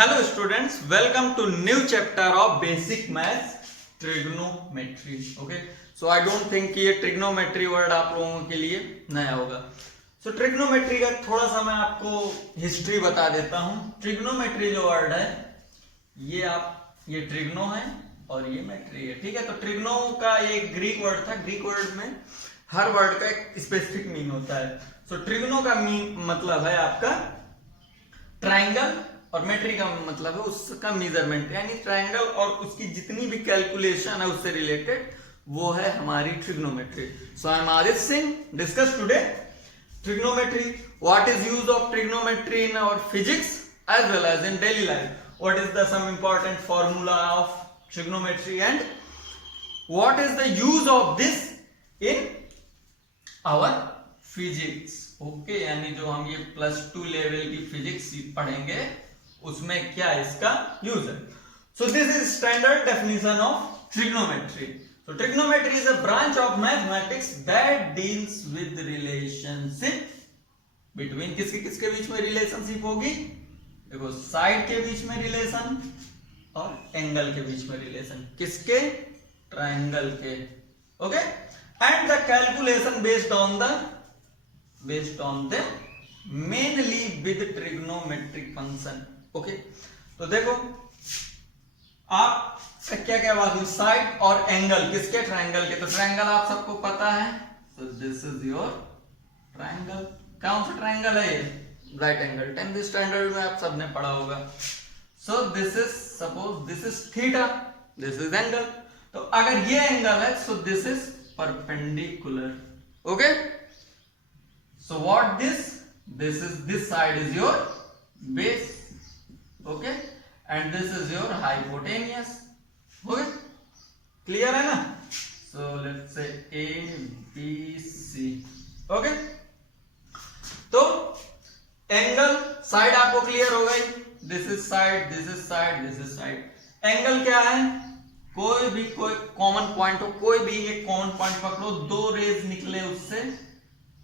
Hello students, welcome to new chapter of basic maths trigonometry. Okay, so I don't think कि ये trigonometry word आप लोगों के लिए नया होगा। सो ट्रिग्नोमेट्री का थोड़ा सा मैं आपको हिस्ट्री बता देता हूं। ट्रिग्नोमेट्री जो वर्ड है ये ट्रिग्नो है और ये मेट्री है। ठीक है, तो ट्रिग्नो का एक ग्रीक वर्ड था। ग्रीक वर्ड में हर वर्ड का एक स्पेसिफिक मीन होता है। सो ट्रिग्नो का मीन मतलब है आपका ट्राइंगल और मेट्री का मतलब है उसका मेजरमेंट, यानी ट्राइंगल और उसकी जितनी भी कैलकुलेशन है उससे रिलेटेड वो है हमारी trigonometry. So I am Aditya Singh, discuss today trigonometry, what is use of trigonometry in our physics as well as in daily life, what is the some important formula of trigonometry and what is the use of this in our physics. Okay, यानी जो हम ये +2 level की physics पढ़ेंगे उसमें क्या इसका use है। So this is standard definition of trigonometry. So trigonometry is a branch of mathematics that deals with relationship between किसके बीच में रिलेशनशिप होगी, देखो साइड के बीच में रिलेशन और एंगल के बीच में रिलेशन, किसके, ट्राइंगल के। Okay, and the calculation based on the mainly with trigonometric function. Okay, तो देखो आप क्या क्या बात हुई, साइड और एंगल, किसके, ट्राइंगल के। तो ट्राइंगल आप सबको पता है, तो दिस इज योर ट्राइंगल। कौन सा ट्राइंगल है ये, राइट एंगल। 10th स्टैंडर्ड में आप सबने पढ़ा होगा। सो this is, suppose this is theta, this is angle. तो अगर ये एंगल है so this is perpendicular. Okay, so what this side is your base, okay, and this is your hypotenuse। okay, clear है ना। so let's say A B C। okay, तो angle side आपको clear हो गई, this is side, this is side, this is side. Angle क्या है, कोई common point हो, कोई भी एक कॉमन पॉइंट पकड़ो, दो रेज निकले उससे,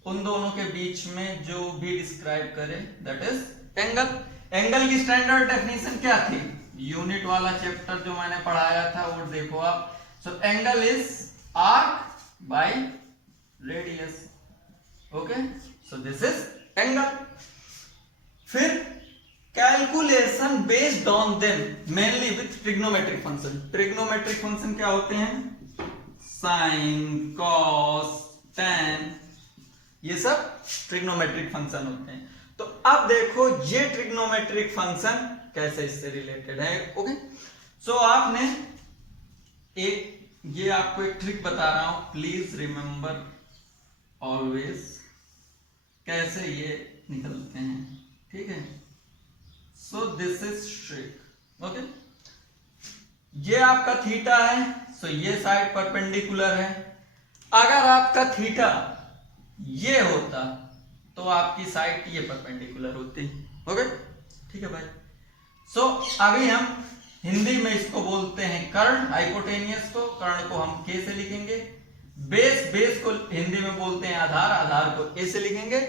उन दोनों के बीच में जो भी डिस्क्राइब करे दैट इज एंगल। एंगल की स्टैंडर्ड डेफिनेशन क्या थी, यूनिट वाला चैप्टर जो मैंने पढ़ाया था वो देखो आप। So angle is arc by radius. Okay, so this is angle. फिर calculation based on them mainly with trigonometric function. Trigonometric function क्या होते हैं, साइन, कॉस, टेन, ये सब ट्रिग्नोमेट्रिक फंक्शन होते हैं। तो अब देखो ये ट्रिग्नोमेट्रिक फंक्शन कैसे इससे रिलेटेड है। ओके, सो आपने ये आपको एक ट्रिक बता रहा हूं, प्लीज रिमेंबर ऑलवेज, कैसे ये निकलते हैं। ठीक है, so this is trick. Okay, ये आपका थीटा है, सो ये साइड परपेंडिकुलर है। अगर आपका थीटा ये होता तो आपकी साइड ये परपेंडिकुलर होती। ओके, ठीक है भाई। सो अभी हम हिंदी में इसको बोलते हैं कर्ण, हाइपोटेनियस को, कर्ण को हम के से लिखेंगे, बेस को हिंदी में बोलते हैं आधार, आधार को ए से लिखेंगे,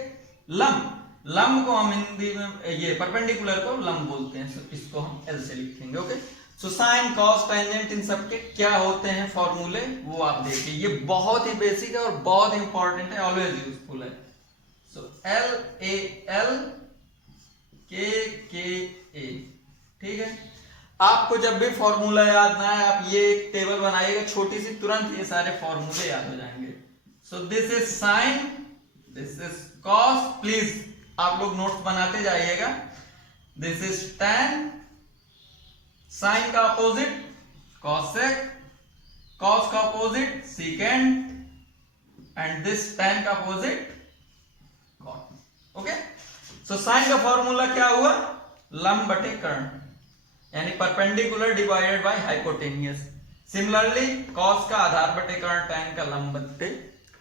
लंब को हम हिंदी में, ये परपेंडिकुलर को लंब बोलते हैं, सो इसको हम एल से लिखेंगे। Okay, so sine, cos, tangent, इन सब के क्या होते हैं फॉर्मूले वो आप देखिए। ये बहुत ही बेसिक है और बहुत इंपॉर्टेंट है, ऑलवेज यूजफुल है। सो एल ए एल, के ए। ठीक है, आपको जब भी फॉर्मूला याद ना आए आप ये एक टेबल बनाइएगा छोटी सी, तुरंत ये सारे फॉर्मूले याद हो जाएंगे। So this is sine, this is cos, please आप लोग नोट्स बनाते जाइएगा। दिस इज टेन, साइन का अपोजिट कॉसेक, कॉस का opposite second, and this tan का opposite cot. Okay, so sine का फॉर्मूला क्या हुआ, लंब बटे कर्ण, यानी perpendicular divided by hypotenuse. Similarly cos का आधार बटे कर्ण, टेन का लंब बटे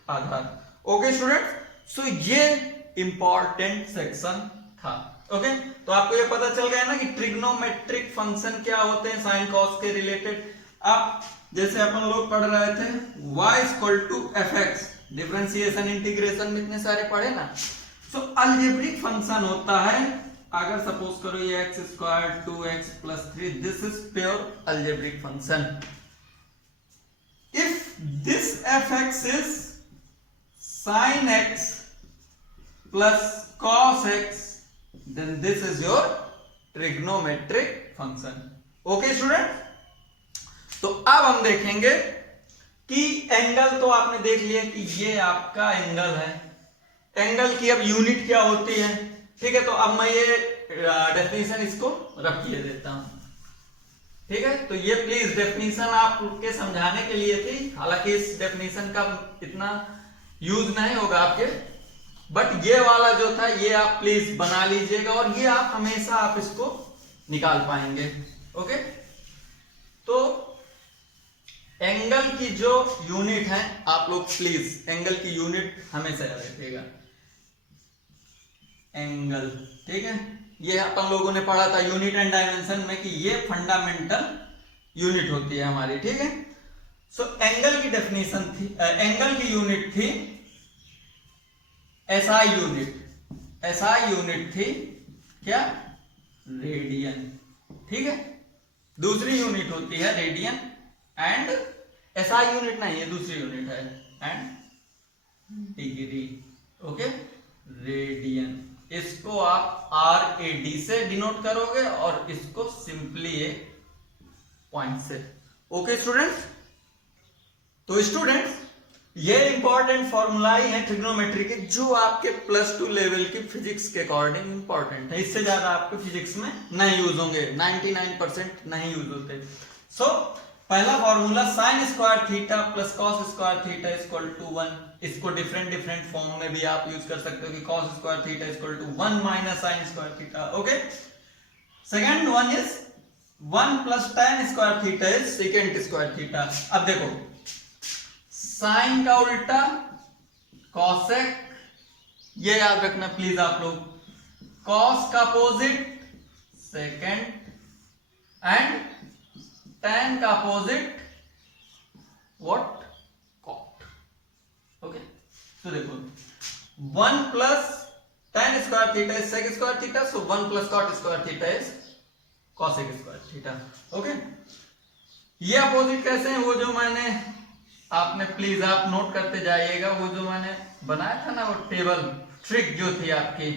आधार। ओके स्टूडेंट्स, सो ये इंपॉर्टेंट सेक्शन था। ओके, तो आपको ये पता चल गया ना कि ट्रिग्नोमेट्रिक फंक्शन क्या होते हैं साइन कॉस के रिलेटेड। अब जैसे अपन लोग पढ़ रहे थे y = fx, डिफरेंशिएशन इंटीग्रेशन में इतने सारे पढ़े ना। सो अलजेब्रिक फंक्शन होता है अगर सपोज करो ये x square 2x plus 3, this is pure algebraic function. If this f x is sine x plus cos x, then this is your trigonometric function. Okay student, तो अब हम देखेंगे कि एंगल तो आपने देख लिया कि ये आपका एंगल है. एंगल की अब यूनिट क्या होती है, ठीक है. तो अब मैं ये डेफिनेशन इसको रख के देता हूं, ठीक है. तो ये प्लीज डेफिनेशन आपके समझाने के लिए थी, हालांकि इस डेफिनेशन का इतना यूज नहीं होगा आपके, बट ये वाला जो था ये आप प्लीज बना लीजिएगा और ये आप हमेशा आप इसको निकाल पाएंगे. ओके, तो एंगल की जो यूनिट है आप लोग प्लीज एंगल की यूनिट हमेशा याद रखिएगा. एंगल, ठीक है, ये अपन लोगों ने पढ़ा था यूनिट एंड डायमेंशन में कि ये फंडामेंटल यूनिट होती है हमारी, ठीक है. सो एंगल की डेफिनेशन थी, एंगल की यूनिट थी एसआई यूनिट. एसआई यूनिट थी क्या, रेडियन, ठीक है. दूसरी यूनिट होती है रेडियन एंड एसआई यूनिट नहीं, ये दूसरी यूनिट है, एंड डिग्री. ओके, रेडियन, इसको आप RAD से डिनोट करोगे और इसको सिंपली ए पॉइंट से. ओके स्टूडेंट्स, तो स्टूडेंट्स ये इंपॉर्टेंट फॉर्मूला ही है ट्रिग्नोमेट्री के, जो आपके +2 लेवल की फिजिक्स के अकॉर्डिंग इंपॉर्टेंट है. इससे ज्यादा आपके फिजिक्स में नहीं यूज होंगे, 99% नहीं यूज होते. सो पहला formula sine square theta plus cos square theta equal to 1. इसको डिफरेंट फॉर्म में भी आप यूज कर सकते हो कि cos square theta equal to 1 minus sine square theta. Okay, second one is 1 plus tan square theta is secant square theta. अब देखो साइन का उल्टा कॉसेक, ये याद रखना प्लीज आप लोग. कॉस का अपोजिट सेकेंड एंड tan का अपोजिट व्हाट, कॉट. ओके, तो देखो 1 plus tan square theta is sec square theta, so 1 plus cot square theta is cosec square theta. Okay, ये अपोजिट कैसे हैं वो जो मैंने आपने प्लीज आप नोट करते जाइएगा, वो जो मैंने बनाया था ना वो टेबल ट्रिक जो थी आपकी,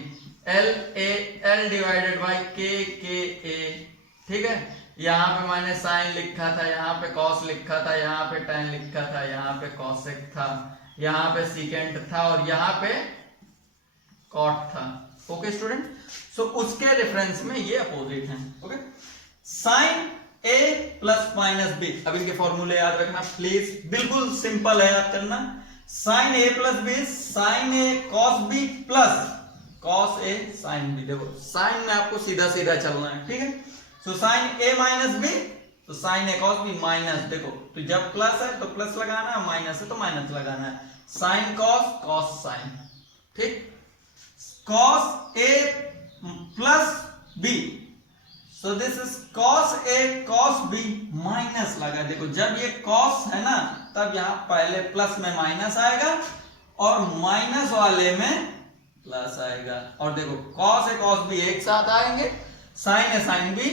L डिवाइडेड बाई KA, ठीक है. यहाँ पे मैंने साइन लिखा था, यहाँ पे कॉस लिखा था, यहाँ पे tan लिखा था, यहाँ पे कॉसेक था, यहाँ पे सीकेंट था और यहाँ पे कॉट था. ओके स्टूडेंट, सो उसके रेफरेंस में ये अपोजिट है. Okay, sine A plus minus B, अब इनके फॉर्मूले याद रखना प्लीज, बिल्कुल सिंपल है याद करना. Sine A plus B, sine A cos B plus cos A sine B. देखो साइन में आपको सीधा सीधा चलना है, ठीक है. So sine A minus B, तो sine A cos B minus, देखो तो जब प्लस है तो प्लस लगाना है, माइनस है तो माइनस लगाना है. साइन कॉस कॉस साइन, ठीक. Cos A plus B, so this is cos A cos B minus लगा. देखो जब ये cos है ना तब यहाँ पहले प्लस में माइनस आएगा और माइनस वाले में प्लस आएगा. और देखो cos A cos B एक साथ आएंगे, sin A sin B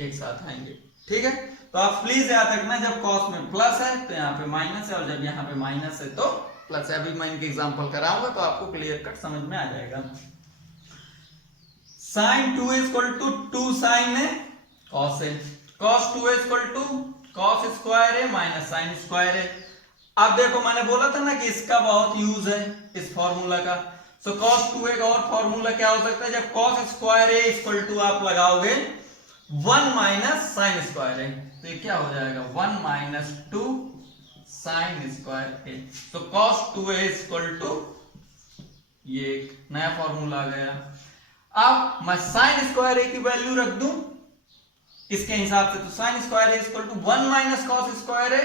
एक साथ आएंगे, ठीक है. तो आप प्लीज याद रखना जब cos में प्लस है तो यहाँ पे माइनस है और जब यहाँ पे माइनस है तो प्लस है. अभी मैं इनके एग्जाम्पल कराऊंगा तो आपको क्लियर कट समझ में आ जाएगा. Sine 2 equal to 2 sine A cos A, cos 2 equal to cos square A minus sine square A. अब देखो मैंने बोला था ना कि इसका बहुत यूज है इस फॉर्मूला का. सो कॉस 2a का और फॉर्मूला क्या हो सकता है, जब cos square A equal to आप लगाओगे 1 माइनस साइन स्क्वायर ए, तो ये क्या हो जाएगा 1 minus 2 sine square A. So cos 2a equal to, ये एक नया फॉर्मूला आ गया. अब मैं साइन स्क्वायर ए की वैल्यू रख दूं इसके हिसाब से, तो sine square A equal to 1 minus cos square A,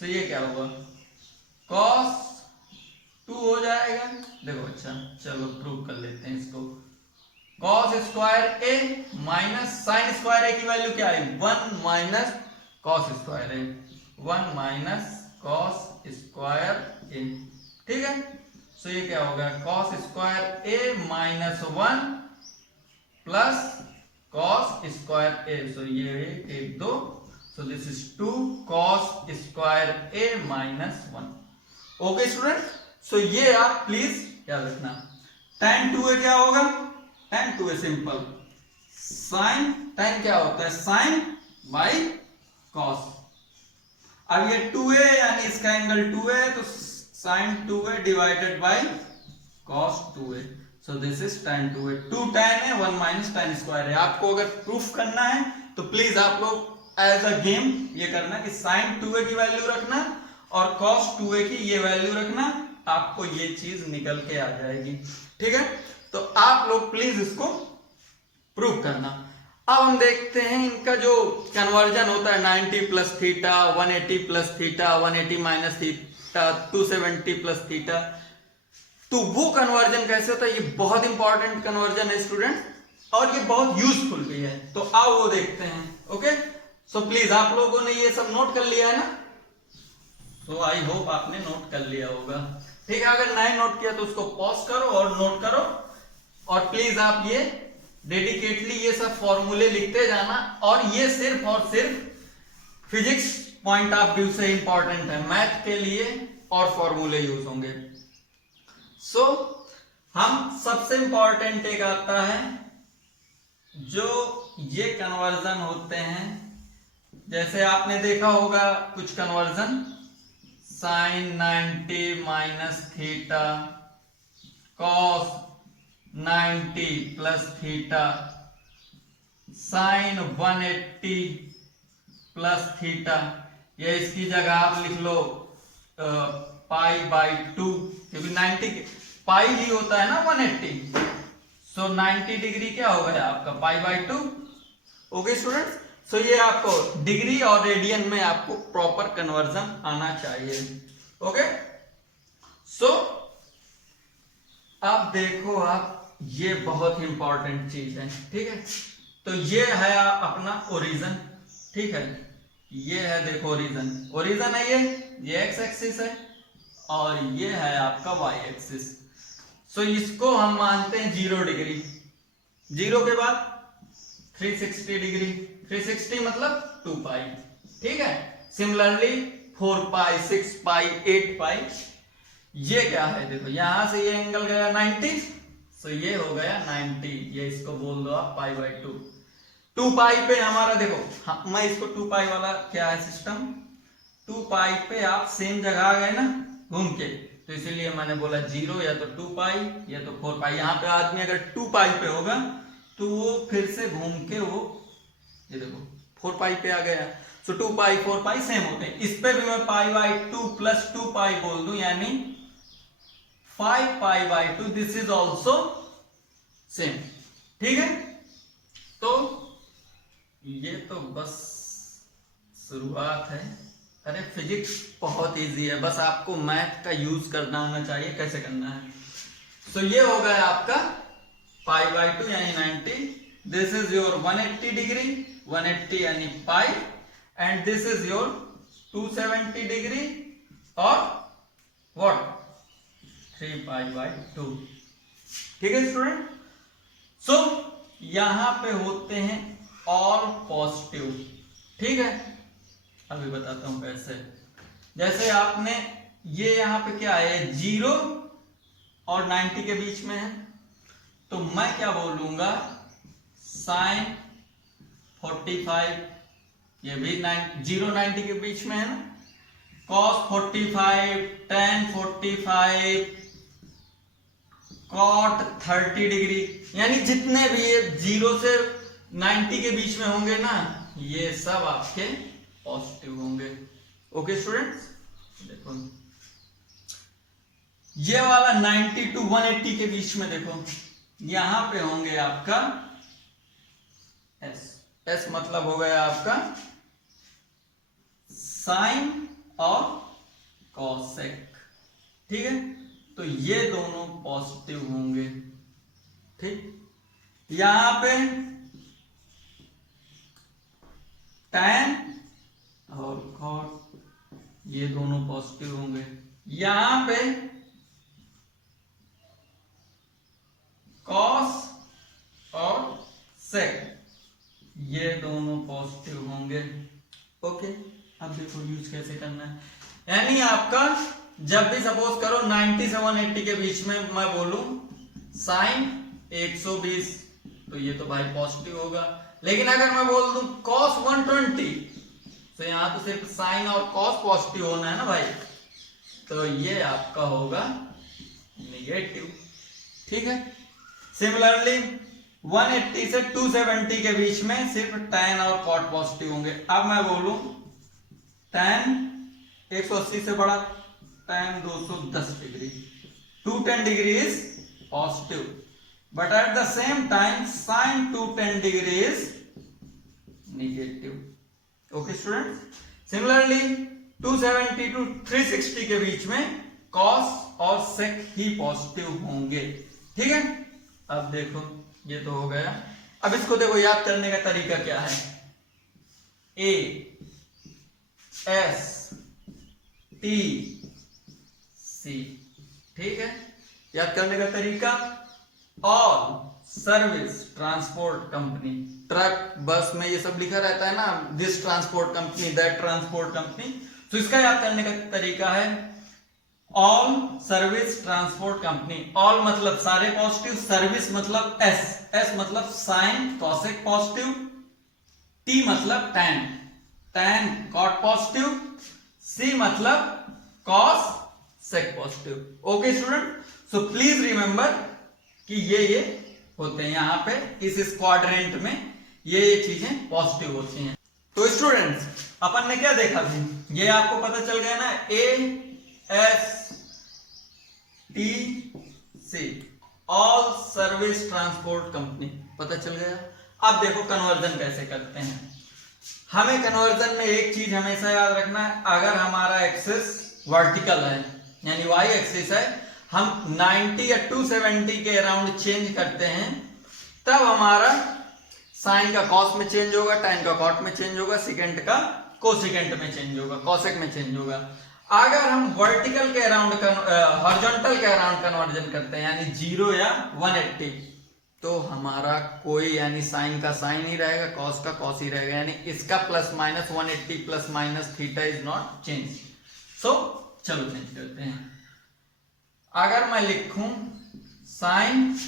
तो ये क्या होगा कॉस 2 हो जाएगा. देखो अच्छा चलो प्रूव कर लेते हैं इसको. Cos square A minus sine square A की वैल्यू क्या है 1 minus cos square A, 1 minus cos square A, ठीक है. सो ये क्या होगा cos square A minus 1 plus cos square A, so ये 1 2, so this is 2 cos square A minus 1। Okay student, so ये आप प्लीज याद रखना। tan 2a क्या होगा? tan 2a simple sign, tan क्या होता है? Sine by cos. अब ये 2a यानी इसका एंगल 2a है, तो sine 2a divided by cos 2a, so this is tan 2a। 2 tan है, 1 माइनस tan स्क्वायर है। आपको अगर प्रूफ करना है तो प्लीज आप लोग एज अ गेम ये करना कि साइन 2a की वैल्यू रखना और cos 2a की ये वैल्यू रखना, आपको ये चीज निकल के आ जाएगी। ठीक है, तो आप लोग प्लीज इसको प्रूव करना। अब हम देखते हैं इनका जो कन्वर्जन होता है 90 plus theta, 180 plus theta, 180 minus theta, 270 plus theta, तो वो कन्वर्जन कैसे होता है? ये बहुत इंपॉर्टेंट कन्वर्जन है स्टूडेंट, और ये बहुत यूजफुल भी है। तो आओ वो देखते हैं। ओके, सो प्लीज आप लोगों ने ये सब नोट कर लिया है ना? तो आई होप आपने नोट कर लिया होगा। ठीक है, अगर नहीं नोट किया तो उसको पॉज करो और नोट करो, और प्लीज आप ये डेडिकेटली ये सब फॉर्मूले लिखते जाना, और ये सिर्फ और सिर्फ फिजिक्स पॉइंट ऑफ व्यू से इंपॉर्टेंट है, मैथ के लिए और फॉर्मूले यूज होंगे। सो हम सबसे इंपॉर्टेंट एक आता है जो ये कन्वर्जन होते हैं, जैसे आपने देखा होगा कुछ conversion, sine 90 minus theta, cos 90 plus theta, sine 180 plus theta, या इसकी जगह आप लिख लो पाई बाई 2, क्योंकि 90 पाई ही होता है ना 180, सो 90 डिग्री क्या हो गया आपका? पाई बाई 2। ओके स्टूडेंट्स, सो ये आपको डिग्री और रेडियन में आपको प्रॉपर कन्वर्जन आना चाहिए। ओके, सो अब देखो आप, ये बहुत इंपॉर्टेंट चीज है। ठीक है, तो ये है अपना ओरिजिन। ठीक है, ये है देखो ओरिजिन, ओरिजिन है ये एक्स एक्सिस है, और ये है आपका वाई एक्सिस। सो इसको हम मानते हैं 0 डिग्री, 0 के बाद 360 डिग्री, 360 मतलब 2 पाई। ठीक है, सिमिलरली 4 पाई, 6 पाई, 8 पाई, ये क्या है? देखो यहां से ये एंगल गया 90, सो ये हो गया 90, ये इसको बोल दो आप पाई बाई 2। 2 पाई पे हमारा देखो, हाँ, मैं इसको 2 पाई वाला क्या है सिस्टम, 2 पाई पे आप सेम जगह आ गए ना घूम के, तो इसीलिए मैंने बोला 0 या तो 2 पाई या तो 4 पाई। यहाँ पे आदमी अगर 2 पाई पे होगा तो वो फिर से घूम के वो ये देखो 4 पाई पे आ गया, सो 2 पाई 4 पाई सेम होते हैं। इस पे भी मैं पाई बाई 2 प्लस 2 पाई बोल दूं, यानी 5 पाई by 2, this is also same. ठीक है, तो ये तो बस शुरुआत है। अरे फिजिक्स बहुत इजी है, बस आपको मैथ का यूज करना आना चाहिए कैसे करना है। सो ये हो गया आपका पाई बाई 2 यानी 90, दिस इज योर 180 डिग्री, 180 यानी pi, and this is your 270 degree और व्हाट 3 पाई बाई 2। ठीक है स्टूडेंट, सो यहां पे होते हैं ऑल पॉजिटिव। ठीक है, अभी बताता हूं कैसे। जैसे आपने ये यहां पे क्या है 0 और 90 के बीच में है, तो मैं क्या बोलूंगा साइन 45, ये भी 0 90 के बीच में है ना, cos 45, tan 45, cot 30 डिग्री, यानी जितने भी ये 0 से 90 के बीच में होंगे ना, ये सब आपके पॉजिटिव होंगे। ओके स्टूडेंट्स, देखो ये वाला 90 टू 180 के बीच में देखो, यहां पे होंगे आपका एस, एस मतलब हो गया आपका साइन और कॉसेक। ठीक है, तो ये दोनों पॉजिटिव होंगे। ठीक, यहां पे tan और cot, ये दोनों पॉजिटिव होंगे। यहां पे cos और दोनों पॉजिटिव होंगे। ओके, अब देखो यूज कैसे करना है। यानी आपका जब भी सपोज करो 90 से 180 के बीच में मैं बोलूं साइन 120, तो ये तो भाई पॉजिटिव होगा। लेकिन अगर मैं बोल दूं cos 120, तो यहां तो सिर्फ साइन और cos पॉजिटिव होना है ना भाई, तो ये आपका होगा नेगेटिव। ठीक है। सिमिलरली 180 से 270 के बीच में सिर्फ tan और cot पॉजिटिव होंगे। अब मैं बोलूं tan 180 से बड़ा, tan 210 degree, 210 degree is positive, but at the same time sin 210 degree is negative. Okay student. Similarly 270 to 360 के बीच में cos और sec ही पॉजिटिव होंगे। ठीक है। अब देखो ये तो हो गया। अब इसको देखो याद करने का तरीका क्या है। A S T C, ठीक है। याद करने का तरीका, all service transport company, truck bus में ये सब लिखा रहता है ना, this transport company, that transport company. तो इसका याद करने का तरीका है all service transport company. All मतलब सारे पॉजिटिव, सर्विस मतलब एस, एस मतलब साइन कॉसेक पॉजिटिव, टी मतलब tan, tan cot positive, C मतलब cos sec positive. Okay student, so please remember कि ये होते हैं यहाँ पे इस क्वाड्रेंट में, ये चीजें पॉजिटिव होती हैं। तो स्टूडेंट्स अपन ने क्या देखा थी, ये आपको पता चल गया ना, A S T C, all service transport company, पता चल गया। अब देखो कन्वर्जन कैसे करते हैं। हमें कन्वर्जन में एक चीज हमेशा याद रखना है, अगर हमारा एक्सिस वर्टिकल है यानी वाई एक्सिस है, हम 90 या 270 के अराउंड चेंज करते हैं, तब हमारा साइन का कॉस में चेंज होगा, टाइन का कॉट में चेंज होगा, सेकेंड का कोसेकेंट में चेंज होगा, कॉसेक में चेंज होगा। अगर हम वर्टिकल के अराउंड हॉरिजॉन्टल के अराउंड कन्वर्जन करते हैं यानी 0 या 180, तो हमारा कोई यानी साइन का साइन ही रहेगा, कॉस का कॉस ही रहेगा, यानी इसका plus minus 180 plus minus theta is not change. So चलो चेंज करते हैं। अगर मैं लिखूं साइन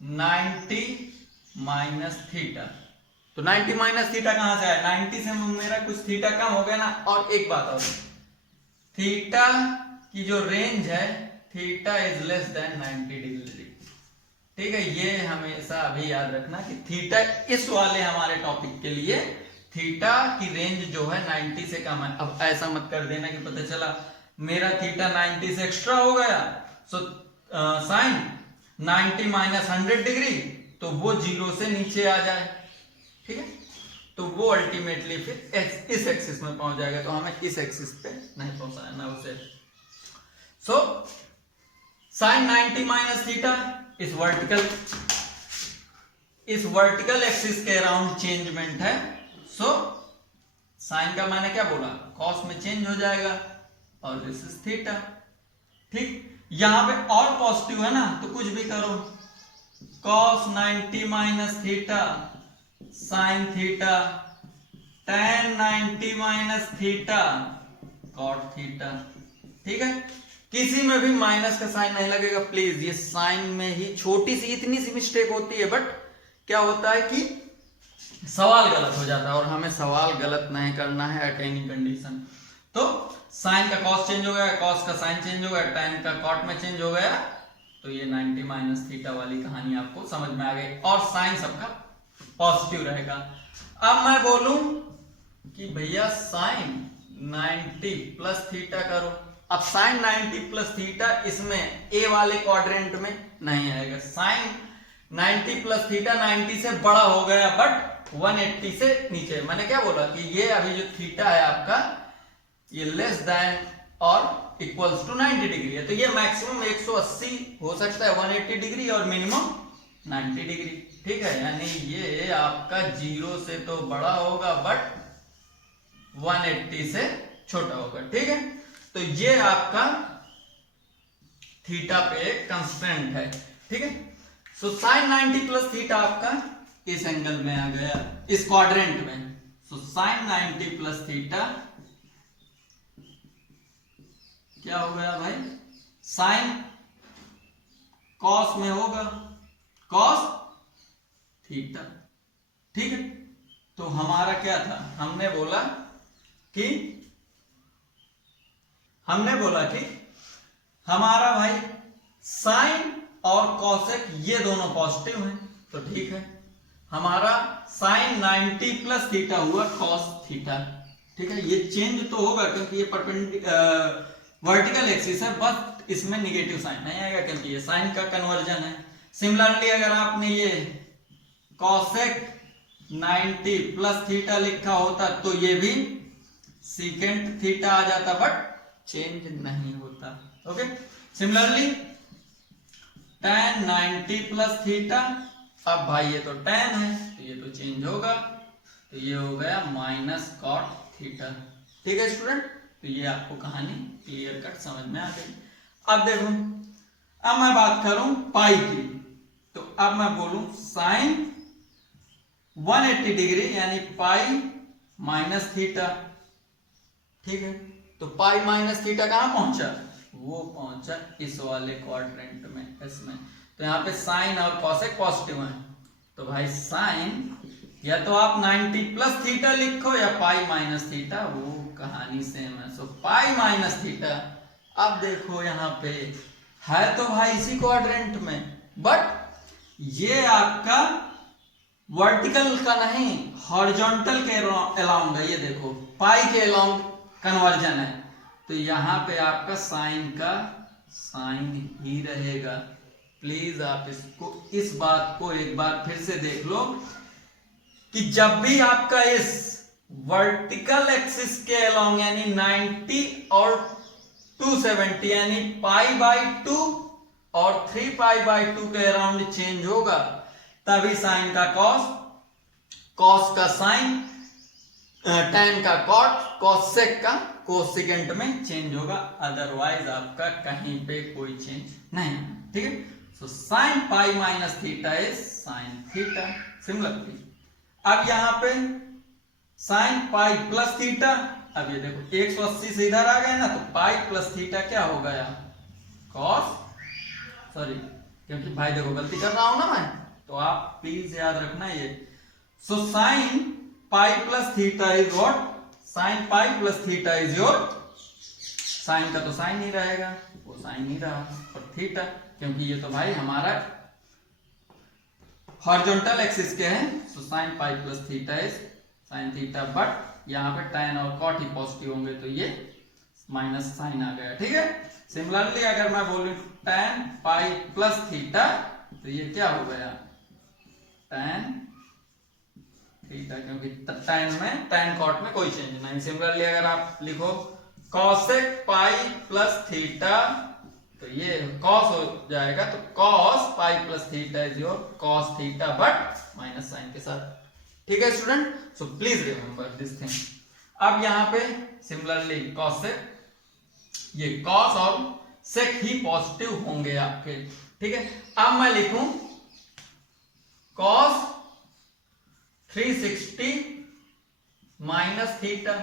90 माइनस थीटा, तो 90 माइनस थीटा कहां से आया, 90 से मेरा कुछ थीटा कम हो गया ना। और एक बात और, थीटा की जो रेंज है, theta is less than 90 degree. ठीक है, ये हमेशा अभी याद रखना कि थीटा इस वाले हमारे टॉपिक के लिए थीटा की रेंज जो है 90 से कम है। अब ऐसा मत कर देना कि पता चला मेरा थीटा 90 से एक्स्ट्रा हो गया, सो साइन 90 माइनस 100 डिग्री, तो वो 0 से नीचे आ जाए। ठीक है, तो वो अल्टीमेटली फिर इस एक्सिस में पहुंच जाएगा, तो हमें इस एक्सिस पे नहीं पहुंचाना उसे। सो साइन 90 माइनस थीटा इस वर्टिकल एक्सिस के अराउंड चेंजमेंट है। सो साइन का मैंने क्या बोला, कॉस में चेंज हो जाएगा, और दिस इज थीटा। ठीक, यहां पे और पॉजिटिव है ना, तो कुछ भी करो, cos 90 minus theta sine theta, tan 90 minus theta cot theta. ठीक है, किसी में भी माइनस का साइन नहीं लगेगा प्लीज। ये साइन में ही छोटी सी इतनी सी मिस्टेक होती है, बट क्या होता है कि सवाल गलत हो जाता है, और हमें सवाल गलत नहीं करना है एट एनी कंडीशन। तो साइन का कॉस चेंज हो गया, कॉस का साइन चेंज हो गया, tan का कॉट में चेंज हो गया, तो ये 90 माइनस थीटा वाली कहानी आपको समझ में आ गई, और साइन सबका पॉजिटिव रहेगा। अब मैं बोलूं कि भैया साइन 90 प्लस थीटा करो, अब साइन 90 प्लस थीटा इसमें ए वाले क्वाड्रेंट में नहीं आएगा। साइन 90 प्लस थीटा 90 से बड़ा हो गया, बट 180 से नीचे। मैंने क्या बोला कि ये अभी जो थीटा है आपका, ये लेस देन और इक्वल्स टू 90 डिग्री है, तो ये मैक्सिमम 180 हो सकता है 180 डिग्री, और मिनिमम 90 डिग्री। ठीक है, यानी ये आपका 0 से तो बड़ा होगा, बट 180 से छोटा होगा। ठीक है, तो ये आपका थीटा पे एक कंस्टेंट है। ठीक है, सो साइन 90 प्लस थीटा आपका इस एंगल में आ गया, इस क्वाड्रेंट में। सो साइन 90 प्लस थीटा क्या हो गया भाई, साइन कॉस में होगा, कॉस थीटा। ठीक है, तो हमारा क्या था, हमने बोला कि हमारा भाई साइन और कॉसेक ये दोनों पॉजिटिव हैं, तो ठीक है, हमारा साइन 90 प्लस थीटा हुआ कॉस थीटा। ठीक है, ये चेंज तो होगा क्योंकि ये वर्टिकल एक्सिस है, बस इसमें निगेटिव साइन नहीं आएगा क्योंकि ये साइन का कन्वर्जन है। सिमिलरली अगर आपने ये कॉसेक 90 प्लस थीटा लिखा होता तो ये भी सीकेंट थीटा आ जाता, बट चेंज नहीं होता। Okay, similarly tan 90 plus theta, अब भाई ये तो tan है तो ये तो चेंज होगा, तो ये हो गया माइनस कॉट थीटा। ठीक है स्टूडेंट, तो ये आपको कहानी क्लियर कट समझ में आ गई। अब देखो, अब मैं बात करूं पाई की, तो अब मैं बोलूं साइन 180 डिग्री यानी पाई माइनस थीटा। ठीक है, तो पाई माइनस थीटा कहां पहुंचा, वो पहुंचा इस वाले क्वाड्रेंट में, इसमें। तो यहाँ पे साइन और कॉसेक पॉजिटिव है, तो भाई साइन या तो आप 90 प्लस थीटा लिखो या पाई माइनस थीटा, वो कहानी सेम है। सो पाई माइनस थीटा, अब देखो यहाँ पे है तो भाई इसी क्वाड्रेंट में, बट ये आपका वर्टिकल का नहीं, हॉरिजॉन्टल के अलोंग है। ये देखो पाई के अलोंग कन्वर्जन है, तो यहाँ पे आपका साइन का साइन ही रहेगा। प्लीज आप इसको, इस बात को एक बार फिर से देख लो कि जब भी आपका इस वर्टिकल एक्सिस के अलोंग यानी 90 और 270 यानी पाई बाई 2 और 3 पाई बाई 2 के अराउंड चेंज होगा, तभी साइन का कॉस, कॉस का साइन, tan का कॉट, कॉसेक का कोसेकेंट में चेंज होगा, अदरवाइज आपका कहीं पे कोई चेंज नहीं। ठीक है, so sine pi minus theta is sine theta. Similarly अब यहां पे साइन पाई प्लस थीटा, अब ये देखो 180 से इधर आ गए ना, तो पाई प्लस थीटा क्या हो गया, कॉस, सॉरी क्योंकि भाई देखो गलती कर रहा हूं ना मैं, तो आप प्लीज याद रखना ये। So sine pi plus theta is what, sine pi plus theta is your, sine का तो साइन ही रहेगा, वो साइन ही रहा, और थीटा क्योंकि ये तो भाई हमारा हॉरिजॉन्टल एक्सिस के हैं, सो sine pi plus theta is sine theta, but यहाँ पे tan और cot ही पॉजिटिव होंगे तो ये माइनस साइन आ गया। ठीक है, सिमिलरली अगर मैं बोलूं tan पाई प्लस थीटा, तो ये क्या हो गया, tan थीटा, क्योंकि tan cot में कोई चेंज नहीं। सिमिलरली अगर आप लिखो cosec पाई प्लस थीटा, तो ये cos हो जाएगा, तो cos pi plus theta is your cos theta, but minus sine के साथ। ठीक है student, so please remember this thing. अब यहां पे सिमिलरली cosec, ये cos और sec ही पॉजिटिव होंगे आपके। ठीक है, अब मैं लिखूं cos 360 माइनस थीटा,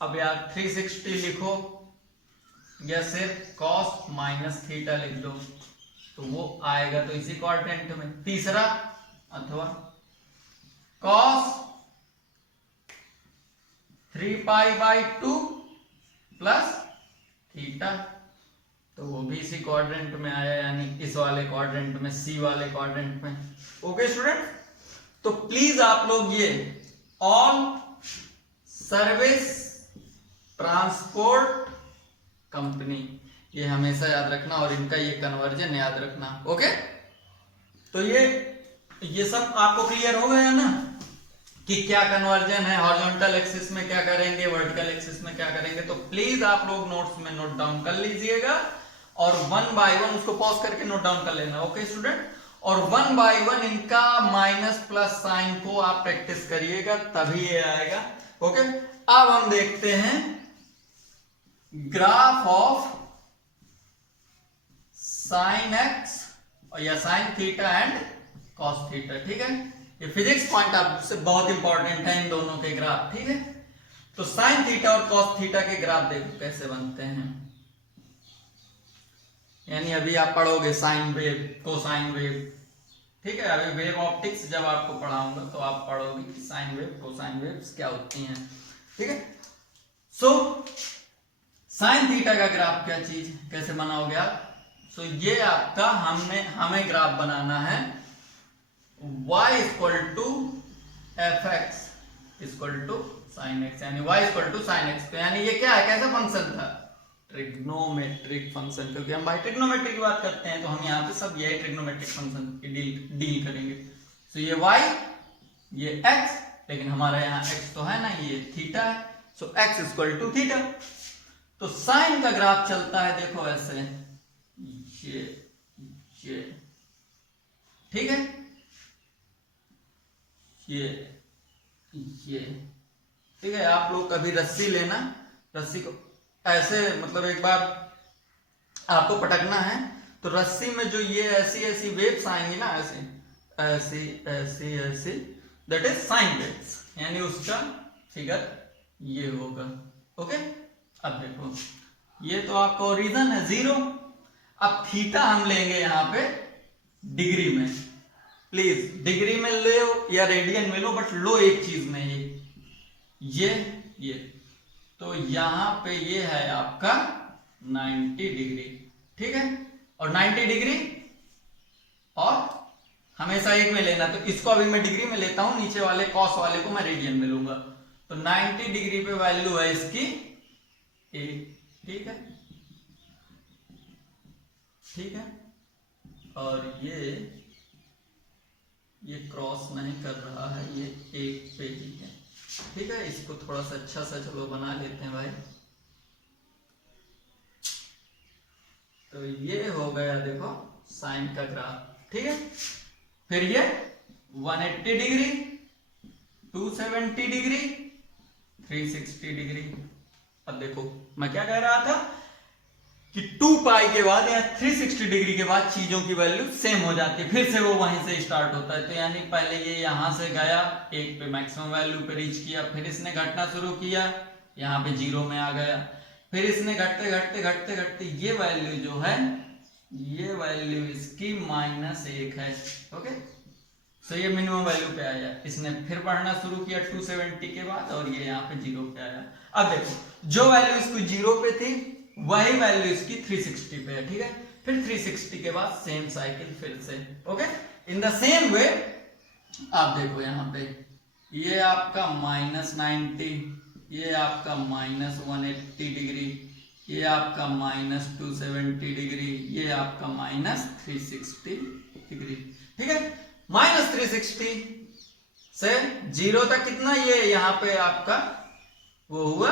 अब यार 360 लिखो या सिर्फ cos माइनस थीटा लिख दो, तो वो आएगा तो इसी क्वाड्रेंट में। तीसरा, अथवा cos 3 pi by 2 plus theta, तो वो भी इसी क्वाड्रेंट में आया, यानी इस वाले क्वाड्रेंट में, सी वाले क्वाड्रेंट में। ओके स्टूडेंट, तो प्लीज आप लोग ये ऑल सर्विस ट्रांसपोर्ट कंपनी ये हमेशा याद रखना, और इनका ये कन्वर्जन याद रखना। ओके, तो ये सब आपको क्लियर हो गया ना कि क्या कन्वर्जन है, हॉरिजॉन्टल एक्सिस में क्या करेंगे, वर्टिकल एक्सिस में क्या करेंगे। तो प्लीज आप लोग नोट्स में नोट डाउन कर लीजिएगा, और 1 बाय 1 उसको पॉज करके नोट डाउन कर लेना। ओके स्टूडेंट, और 1 बाय 1 इनका माइनस प्लस साइन को आप प्रैक्टिस करिएगा, तभी ये आएगा। ओके, अब हम देखते हैं ग्राफ ऑफ साइन एक्स या sine theta and cos theta. ठीक है, ये फिजिक्स पॉइंट ऑफ से बहुत इंपॉर्टेंट है इन दोनों के ग्राफ, ठीक है। तो साइन थीटा और कॉस थीटा के ग्राफ देखो कैसे बनते हैं। यानी अभी आप पढ़ोगे साइन वेव, कोसाइन वेव, ठीक है। अभी वेव ऑप्टिक्स जब आपको पढ़ाऊंगा तो आप पढ़ोगे कि साइन वेव कोसाइन वेव्स क्या होती हैं, ठीक है। सो साइन थीटा का ग्राफ क्या चीज कैसे बनाओगे आप? सो ये आपका हमें ग्राफ बनाना है y equal to f x equal to sine x, यानी y equal to sine x. तो यानी ये क्या है, कैसा फंक्शन था? Trigonometric function. क्योंकि हम भाई ट्रिग्नोमेट्री की बात करते हैं तो हम यहाँ पे सब ये ट्रिग्नोमेट्रिक फंक्शन की डील करेंगे। सो ये y, ये x, लेकिन हमारा यहाँ x तो है ना, ये थीटा है। सो x इक्वल टू थीटा। तो साइन का ग्राफ चलता है देखो ऐसे, ये ठीक है, ये ठीक है। आप लोग कभी रस्सी लेना, रस्सी को ऐसे मतलब एक बार आपको पटकना है तो रस्सी में जो ये ऐसी ऐसी वेव्स आएंगी ना, ऐसे ऐसी ऐसी ऐसी, दैट इज साइन वेव्स, यानी उसका फिगर ये होगा। ओके, अब देखो ये तो आपका ओरिजिन है 0। अब थीटा हम लेंगे यहाँ पे डिग्री में, प्लीज डिग्री में लो या रेडियन में लो, बट लो एक चीज में ये तो यहाँ पे ये है आपका 90 डिग्री, ठीक है। और 90 डिग्री और हमेशा एक में लेना, तो इसको अभी मैं डिग्री में लेता हूं, नीचे वाले कॉस वाले को मैं रेडियन में लूंगा। तो 90 डिग्री पे वैल्यू है इसकी 1, ठीक है, ठीक है। और ये क्रॉस नहीं कर रहा है, ये 1 पे ही है, ठीक है। इसको थोड़ा सा अच्छा सा चलो बना लेते हैं भाई। तो ये हो गया देखो साइन का ग्राफ, ठीक है। फिर ये 180 डिग्री, 270 डिग्री, 360 डिग्री। अब देखो मैं क्या कह रहा था कि 2 पाई के बाद या 360 डिग्री के बाद चीजों की वैल्यू सेम हो जाती है, फिर से वो वहीं से स्टार्ट होता है। तो यानी पहले ये यहां से गया, 1 पे मैक्सिमम वैल्यू पे रीच किया, फिर इसने घटना शुरू किया, यहाँ पे 0 में आ गया, फिर इसने घटते घटते घटते घटते ये वैल्यू जो है, ये वैल्यू इसकी -1 है। ओके, सो ये मिनिमम वैल्यू पे आया, इसने फिर बढ़ना शुरू किया 270 के बाद, और ये यहाँ पे 0 पे आया। अब देखो जो वैल्यू इसको 0 पे थी वही वैल्यू इसकी 360 पे है, ठीक है। फिर 360 के बाद सेम साइकिल फिर से। ओके, इन द सेम वे आप देखो यहाँ पे ये आपका -90, ये आपका -180 डिग्री, ये आपका -270 डिग्री, ये आपका -360 डिग्री, ठीक है। -360 से 0 तक कितना, ये यहाँ पे आपका वो हुआ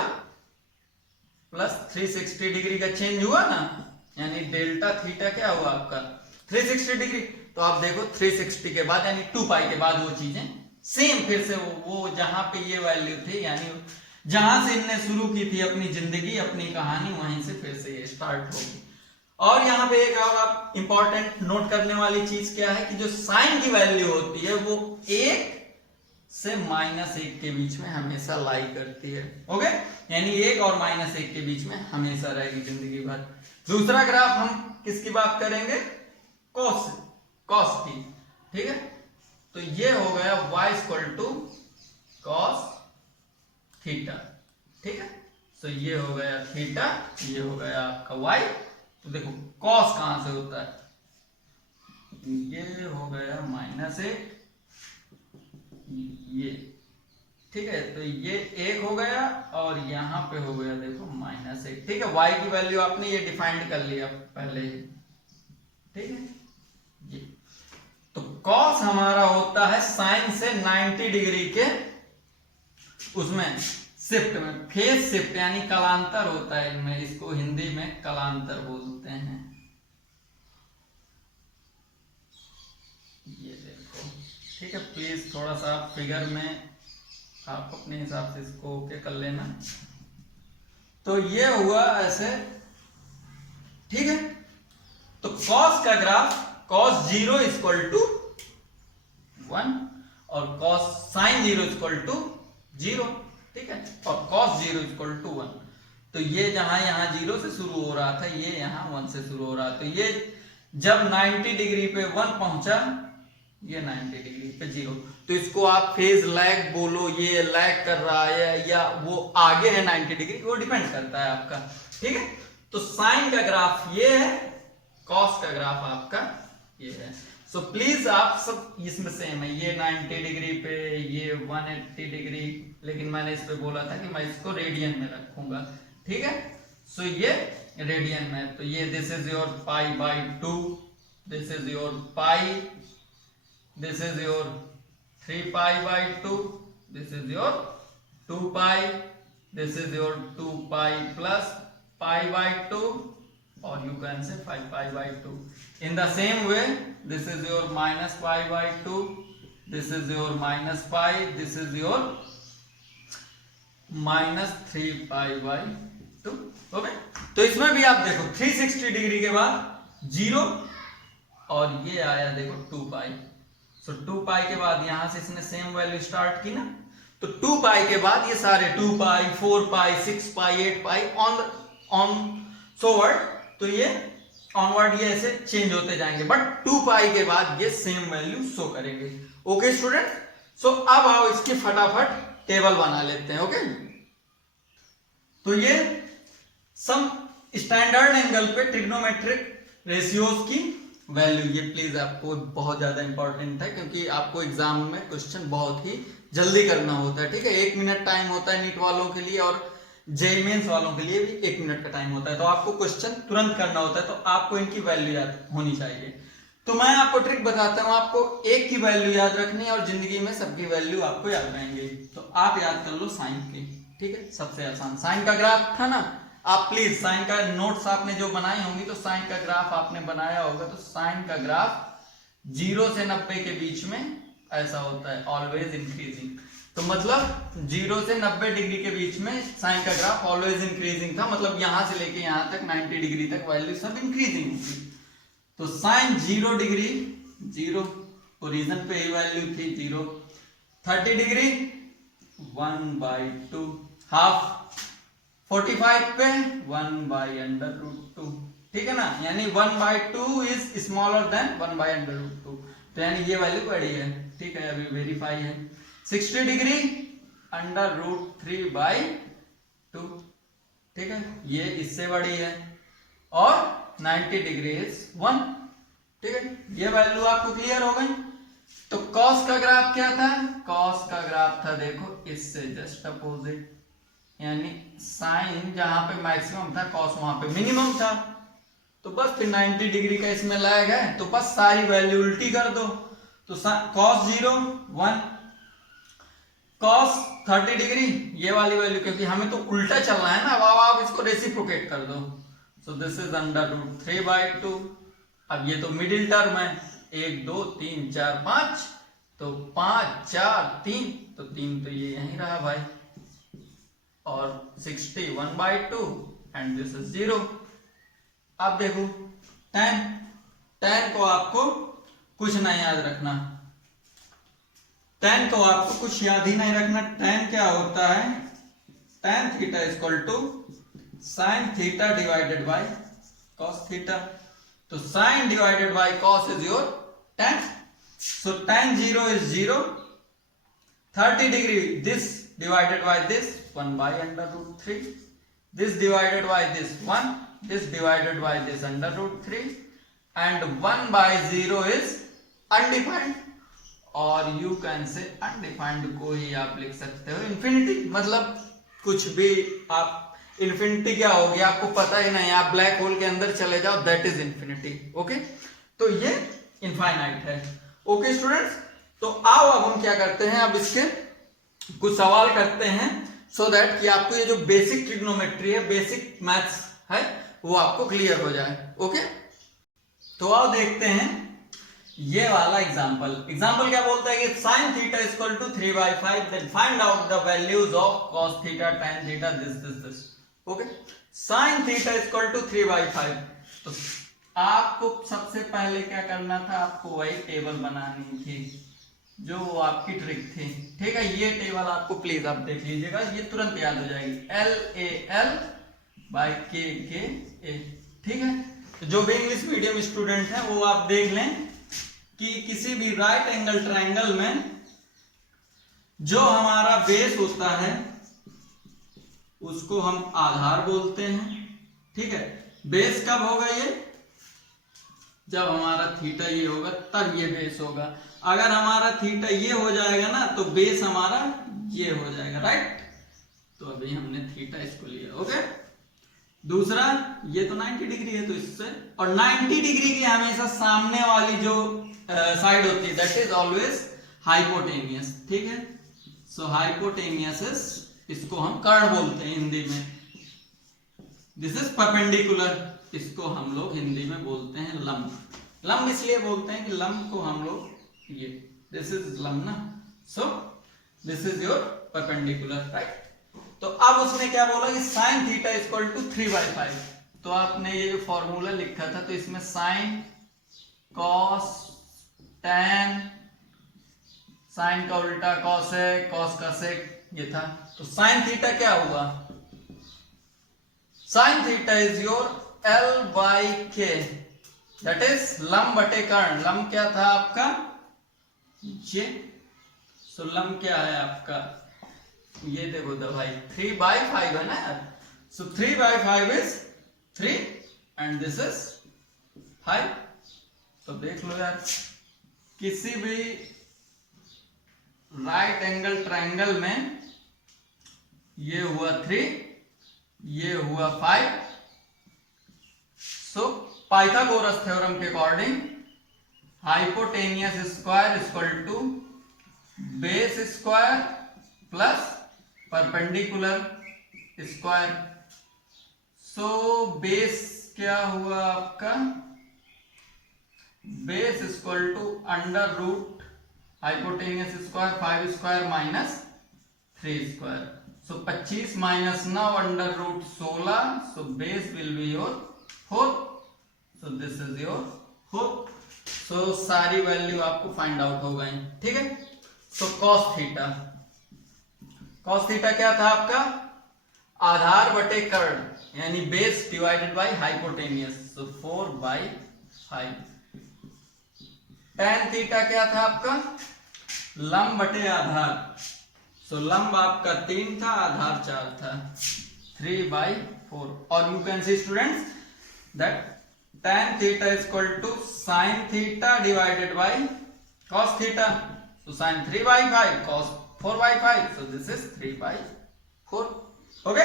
+360 डिग्री का चेंज हुआ ना, यानी डेल्टा थीटा क्या हुआ आपका 360 डिग्री। तो आप देखो 360 के बाद यानी 2 पाई के बाद वो चीजें सेम फिर से वो जहां पे ये वैल्यू थी, यानी जहां से इनने शुरू की थी अपनी जिंदगी, अपनी कहानी, वहीं से फिर से ये स्टार्ट होगी। और यहाँ पे एक और आप इंपॉर्टेंट नोट करने वाली चीज क्या है कि जो साइन की वैल्यू होती है वो 1 से -1 के बीच में हमेशा लाई करती है। ओके, यानी 1 और -1 के बीच में हमेशा रहेगी जिंदगी भर। दूसरा ग्राफ हम किसकी बात करेंगे, कॉस की, ठीक है। तो ये हो गया y = cos थीटा, ठीक है। सो ये हो गया थीटा, ये हो गया आपका y। तो देखो कॉस कहां से होता है, ये हो गया -1, ये, ठीक है। तो ये 1 हो गया और यहाँ पे हो गया देखो -1, ठीक है। y की वैल्यू आपने ये डिफाइंड कर लिया पहले ही, ठीक है। ये तो cos हमारा होता है साइन से 90 डिग्री के उसमें शिफ्ट में, फेज शिफ्ट, यानी कलांतर होता है इनमें, इसको हिंदी में कलांतर बोलते हैं। ये देखो, ठीक है। प्लीज थोड़ा सा फिगर में आप अपने हिसाब से इसको ओके कर लेना। तो ये हुआ ऐसे, ठीक है। तो cos का ग्राफ cos 0 = 1 और cos sin 0 इक्वल टू 0, ठीक है, और cos 0 इक्वल टू 1। तो ये जहां यहाँ 0 से शुरू हो रहा था, ये यहाँ 1 से शुरू हो रहा, तो ये जब 90 डिग्री पे 1 पहुंचा, ये 90 डिग्री पे 0, तो इसको आप फेज लैग बोलो, ये लैग कर रहा है या वो आगे है 90 डिग्री, वो डिपेंड करता है आपका, ठीक है। तो साइन का ग्राफ ये है, कॉस का ग्राफ आपका ये है। सो प्लीज आप सब इसमें सेम है, ये 90 डिग्री पे, ये 180 डिग्री, लेकिन मैंने इस पे बोला था कि मैं इसको रेडियन में रखूंगा, ठीक है। सो ये रेडियन में, तो ये this is your pi by 2, this is your pi, this is your 3 pi by 2, this is your 2 pi, this is your 2 pi plus pi by 2, or you can say 5 pi by 2. In the same way, this is your minus pi by 2, this is your minus pi, this is your minus 3 pi by 2. Okay, तो इसमें भी आप देखो 360 degree के बाद 0 और ये आया देखो 2 पाई। सो 2 पाई के बाद यहां से इसने सेम वैल्यू स्टार्ट की ना, तो 2 पाई के बाद ये सारे 2 पाई, 4 पाई, 6 पाई, 8 पाई ऑन सोवर्ड, तो ये ऑनवर्ड ये ऐसे चेंज होते जाएंगे, बट 2 पाई के बाद ये सेम वैल्यू शो करेंगे। ओके स्टूडेंट, सो अब आओ इसकी फटाफट टेबल बना लेते हैं। ओके, तो ये सम स्टैंडर्ड एंगल पे ट्रिग्नोमेट्रिक रेशियोज की वैल्यू, ये प्लीज आपको बहुत ज्यादा इंपॉर्टेंट है, क्योंकि आपको एग्जाम में क्वेश्चन बहुत ही जल्दी करना होता है, ठीक है। 1 मिनट टाइम होता है नीट वालों के लिए, और जेईई मेंस वालों के लिए भी 1 मिनट का टाइम होता है, तो आपको क्वेश्चन तुरंत करना होता है, तो आपको इनकी वैल्यू याद होनी चाहिए। तो मैं आपको ट्रिक बताता हूं, आपको एक की वैल्यू याद रखनी है और जिंदगी में सबकी वैल्यू आपको याद रहेंगी। तो आप याद कर लो साइन की, ठीक है, सबसे आसान साइन का ग्राफ था ना। आप प्लीज साइन का नोट्स आपने जो बनाई होंगी, तो साइन का ग्राफ आपने बनाया होगा, तो साइन का ग्राफ 0 से 90 के बीच में ऐसा होता है, ऑलवेज इंक्रीजिंग। तो मतलब 0 से 90 डिग्री के बीच में साइन का ग्राफ ऑलवेज इंक्रीजिंग था, मतलब यहां से लेके यहां तक 90 डिग्री तक वैल्यू सब इंक्रीजिंग होगी। तो साइन 0 डिग्री 0, ओरिजिन पे ही वैल्यू थी 0, 30 डिग्री 1/2, हाफ 45 पे 1/√2, ठीक है ना, यानी 1/2 इज स्मॉलर देन 1/√2, तो यानी ये वैल्यू बड़ी है, ठीक है, अभी वेरीफाई है। 60 डिग्री √3/2, ठीक है, ये इससे बड़ी है, और 90 डिग्री इज 1, ठीक है, ये वैल्यू आपको क्लियर हो गई। तो कॉस का ग्राफ क्या था, कॉस का ग्राफ था देखो इससे जस्ट अपोजिट, यानी साइन जहां पे मैक्सिमम था कॉस वहां पे मिनिमम था, तो बस फिर 90 डिग्री का इसमें लैग है, तो बस सारी वैल्यू उल्टी कर दो। तो कॉस 0 1, कॉस 30 डिग्री ये वाली वैल्यू, क्योंकि हमें तो उल्टा चलना है ना, अब आप इसको रेसिप्रोकेट कर दो। सो दिस इज √3/2। अब ये तो मिडिल टर्म है, 1 2 3 4 5, तो 5 4 3, तो 3 तो ये यहीं रहा भाई, और 60 1/2 एंड दिस इज 0। अब देखो tan को आपको कुछ नहीं याद रखना, tan को आपको कुछ याद ही नहीं रखना। tan क्या होता है, tan theta equal to sine theta divided by cos theta, तो sine divided by cos is your tan, so tan 0 is 0, 30 degree this divided by this 1/√3, this divided by this 1, this divided by this √3, and 1/0 is undefined, और you can say undefined को ही आप लिख सकते हो infinity, मतलब कुछ भी आप, इंफिनिटी क्या होगी आपको पता ही नहीं, आप ब्लैक होल के अंदर चले जाओ, दैट इज इंफिनिटी। ओके, तो ये इनफाइनाइट है। ओके स्टूडेंट्स, तो आओ अब हम क्या करते हैं, अब इसके कुछ सवाल करते हैं, सो दैट कि आपको ये जो बेसिक ट्रिग्नोमेट्री है, बेसिक मैथ्स है, वो आपको क्लियर हो जाए। ओके, तो आओ देखते हैं ये वाला एग्जांपल क्या बोलता है कि sin theta equal to 3/5, then find out the values of cos theta, tan theta, this. Okay, sin theta equal to 3/5, तो आपको सबसे पहले क्या करना था, आपको वही टेबल बनानी थी, जो आपकी ट्रिक थी, ठीक है। ये टेबल आपको प्लीज आप देख लीजिएगा, ये तुरंत याद हो जाएगी, LAL/KKA, ठीक है। तो जो भी इंग्लिश मीडियम स्टूडेंट है वो आप देख लें कि किसी भी राइट एंगल ट्रायंगल में जो हमारा बेस होता है उसको हम आधार बोलते हैं, ठीक है। बेस कब होगा? ये जब हमारा थीटा ये होगा तब ये बेस होगा। अगर हमारा थीटा ये हो जाएगा ना तो बेस हमारा ये हो जाएगा, राइट। तो अभी हमने थीटा इसको लिया, ओके। दूसरा, ये तो 90 डिग्री है तो इससे, और 90 डिग्री की हमेशा सामने वाली जो साइड होती है दैट इज ऑलवेज हाइपोटेनियस, ठीक है। सो हाइपोटेनियस इज, इसको हम कर्ण बोलते हैं हिंदी में। दिस इज परपेंडिकुलर, इसको हम लोग हिंदी में बोलते हैं लंब। लंब इसलिए बोलते हैं कि लंब को हम लोग ये, दिस इज लंब ना, सो this is your perpendicular, right. तो अब उसने क्या बोला कि साइन थीटा इक्वल टू 3/5। तो आपने ये जो फॉर्मूला लिखा था तो इसमें साइन, कॉस, टैन, साइन का उल्टा कॉसेक, कॉस का सेक ये था। तो साइन थीटा क्या हुआ? Sine theta is your L/K, that is लंब बटे कर्ण। लंब क्या था आपका? ये। सो लंब क्या है आपका? ये देखो तो भाई 3/5 है ना यार। सो 3/5 इज 3 एंड दिस इज 5। तो देख लो यार, किसी भी राइट एंगल ट्रायंगल में ये हुआ 3, ये हुआ 5। सो पाइथागोरस थ्योरम के according hypotenuse square equal to base square plus perpendicular square. So base क्या हुआ आपका? Base equal to under root hypotenuse square 5 square minus 3 square. So 25 minus 9 under root 16। So base will be your 4। So this is your 4। So सारी value आपको find out हो गई, ठीक है। So cos theta, cos theta क्या था आपका? आधार बटे कर्ण, यानी base divided by hypotenuse. So 4/5। Tan theta क्या था आपका? लंब बटे आधार। सो लंब आपका 3 था, आधार 4 था, 3/4। और you can see students that tan theta is equal to sin theta divided by cos theta. So sin 3/5, cos 4/5. So this is 3/4. Okay.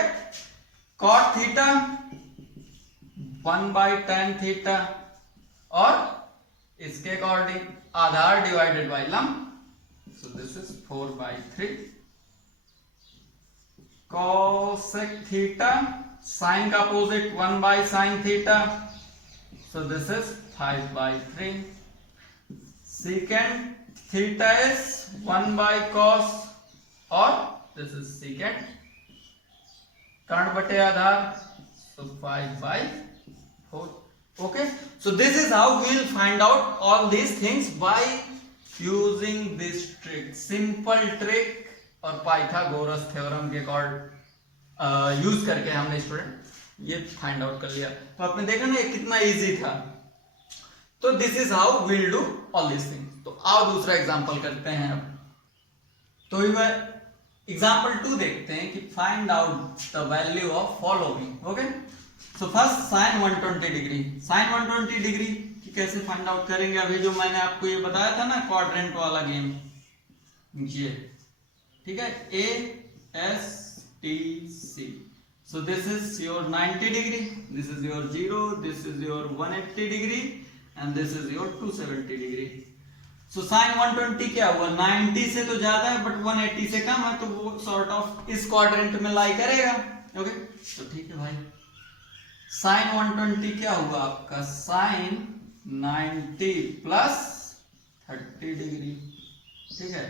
Cot theta 1/tan theta, और इसके अकॉर्डिंग आधार डिवाइडेड बाय लंब। So this is 4/3. Cosec theta, sin का opposite 1/sin theta. So this is 5/3. Secant theta is 1/cos, और this is secant कर्ण बटे आधार। So 5/4. Okay. So this is how we will find out all these things by using this trick, simple trick, और Pythagoras theorem के accord use करके हमने student ये find out कर लिया। तो आपने देखा ना ये कितना इजी था। तो this is how will do all this things. तो आओ दूसरा एग्जांपल करते हैं अब। तो एग्जांपल 2 देखते हैं कि find out the value of following. Okay. So first sine 120 degree. Sine 120 degree की कैसे फाइंड आउट करेंगे? अभी जो मैंने आपको ये बताया था ना क्वाड्रेंट वाला गेम, ये ठीक है, ASTC। So this is your 90 degree, this is your 0, this is your 180 degree, and this is your 270 degree. So sin 120 क्या हुआ? 90 से तो ज्यादा है बट 180 से कम है, तो वो सॉर्ट ऑफ इस क्वाड्रेंट में लाई करेगा। ओके, तो ठीक है भाई। sin 120 क्या हुआ आपका? sin 90 प्लस 30 डिग्री, ठीक है,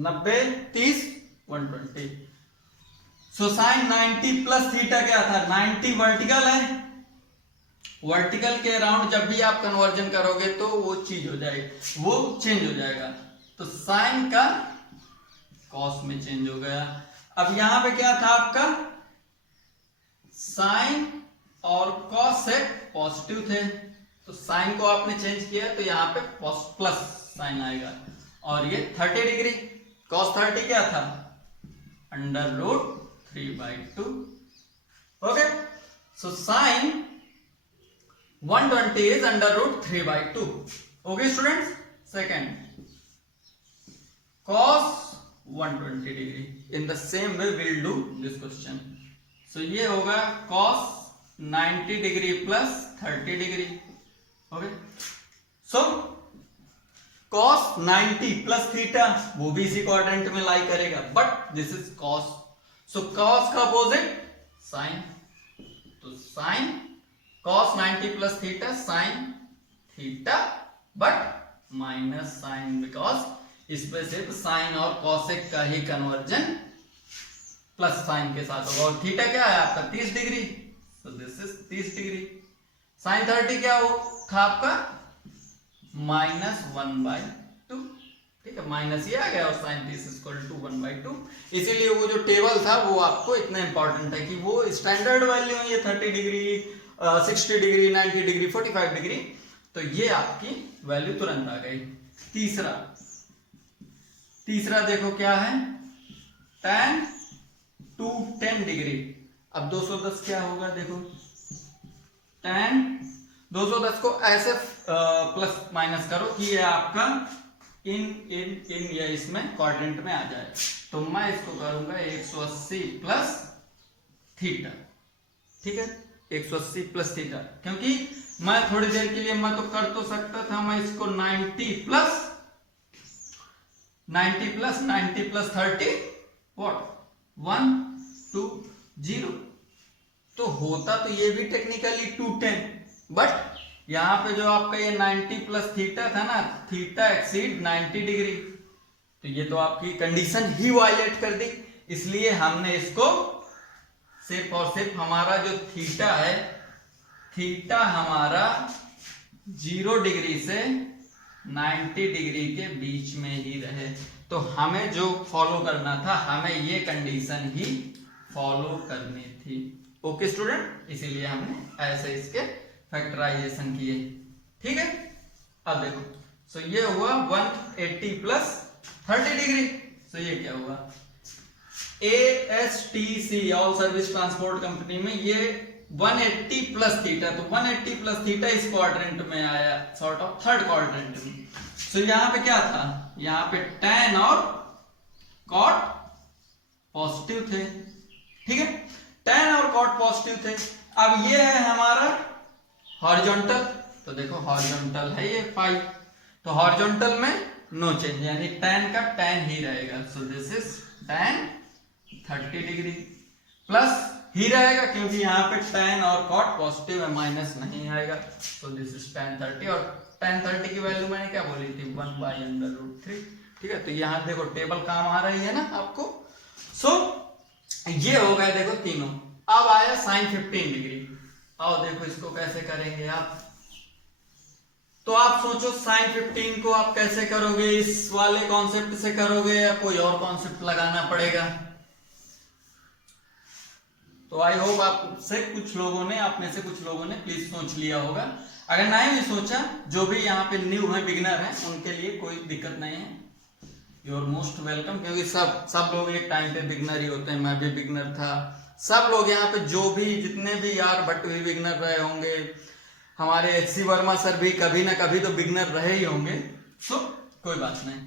90 30 120। सो साइन 90 प्लस थीटा क्या था? 90 वर्टिकल है, वर्टिकल के अराउंड जब भी आप कन्वर्जन करोगे तो वो चीज हो जाएगी, वो चेंज हो जाएगा। तो साइन का कॉस में चेंज हो गया। अब यहां पे क्या था आपका, साइन और कॉस से पॉजिटिव थे, तो साइन को आपने चेंज किया तो यहाँ पे प्लस साइन आएगा। और ये 30 डिग्री, कॉस 30 क्या था, √3/2। Okay, so sine 120 is √3/2। Okay students, second cos 120 degree, in the same way will do this question. So ये होगा cos 90 degree plus 30 degree. Okay, so cos 90 plus theta वो भी इसी क्वाड्रेंट में लाई करेगा, but this is cos, so cos का opposite sine, तो sine cos 90 plus theta sine theta, but minus sine, because इसमें सिर्फ साइन और कॉसेक का ही कन्वर्जन प्लस साइन के साथ होगा। और थीटा क्या है आपका 30 degree, so this is 30 degree. Sine 30 क्या हो था आपका -1/2, ठीक है, माइनस ये आ गया और साइन 30 = 1/2। इसीलिए वो जो टेबल था वो आपको इतना इंपॉर्टेंट है कि वो स्टैंडर्ड वैल्यू है, ये 30 डिग्री 60 डिग्री 90 डिग्री 45 डिग्री, तो ये आपकी वैल्यू तुरंत आ गई। तीसरा देखो क्या है, tan 210 डिग्री। अब 210 क्या होगा, देखो tan 210 को ऐसे प्लस माइनस करो कि ये आपका इन या इसमें क्वाड्रेंट में आ जाए, तो मैं इसको करूंगा 180 प्लस थीटा, ठीक है, 180 प्लस थीटा, क्योंकि मैं थोड़ी देर के लिए मैं तो कर तो सकता था, मैं इसको 90 प्लस 30 व्हाट 120, तो होता तो ये भी टेक्निकली 210, बट यहां पे जो आपका ये 90 प्लस थीटा था ना, थीटा एक्सीड 90 डिग्री, तो ये तो आपकी कंडीशन ही वायलेट कर दी, इसलिए हमने इसको सिर्फ और सिर्फ हमारा जो थीटा है, थीटा हमारा 0 डिग्री से 90 डिग्री के बीच में ही रहे। तो हमें जो फॉलो करना था, हमें ये कंडीशन ही फॉलो करनी थी। ओके स्टूडेंट, इसीलिए हमने ऐसे इसके फैक्टराइजेशन किए, ठीक है। अब देखो, सो ये हुआ 180 प्लस 30 डिग्री, सो ये क्या हुआ, ASTC all service transport company में ये 180 प्लस थीटा, तो 180 प्लस थीटा इस क्वाड्रेंट में आया, सॉर्ट ऑफ थर्ड क्वाड्रेंट में। सो यहां पे क्या था, यहां पे tan और cot पॉजिटिव थे, ठीक है, tan और cot पॉजिटिव थे। अब ये है हमारा हॉरिजॉन्टल, तो देखो हॉरिजॉन्टल है ये फाई, तो हॉरिजॉन्टल में नो चेंज, यानी tan का tan ही रहेगा, so this is tan 30 degree plus ही रहेगा, क्योंकि यहाँ पे tan और cot पॉजिटिव है, माइनस नहीं आएगा, सो दिस इज tan 30, और tan 30 की वैल्यू मैंने क्या बोली थी 1/√3, ठीक है। तो यहाँ देखो टेबल काम आ रही है ना आपको। सो ये हो गया देखो तीनों। अब आया sin 15 डिग्री, आओ देखो इसको कैसे करेंगे आप। तो आप सोचो sin 15 को आप कैसे करोगे, इस वाले कॉन्सेप्ट से करोगे या कोई और कॉन्सेप्ट लगाना पड़ेगा। तो आई होप आप में से कुछ लोगों ने प्लीज सोच लिया होगा। अगर नहीं भी सोचा, जो भी यहाँ पे न्यू है, बिगिनर है, उनके लिए कोई दिक्कत नहीं है, यू आर मोस्ट वेलकम, क्योंकि सब लोग एक टाइम पे बिगिनर ही होते हैं, मैं भी बिगिनर था, सब लोग यहाँ पे जो भी जितने भी यार भट्ट भी बिगिनर रहे होंगे, हमारे HC वर्मा सर भी कभी ना कभी तो बिगिनर रहे ही होंगे, सो कोई बात नहीं।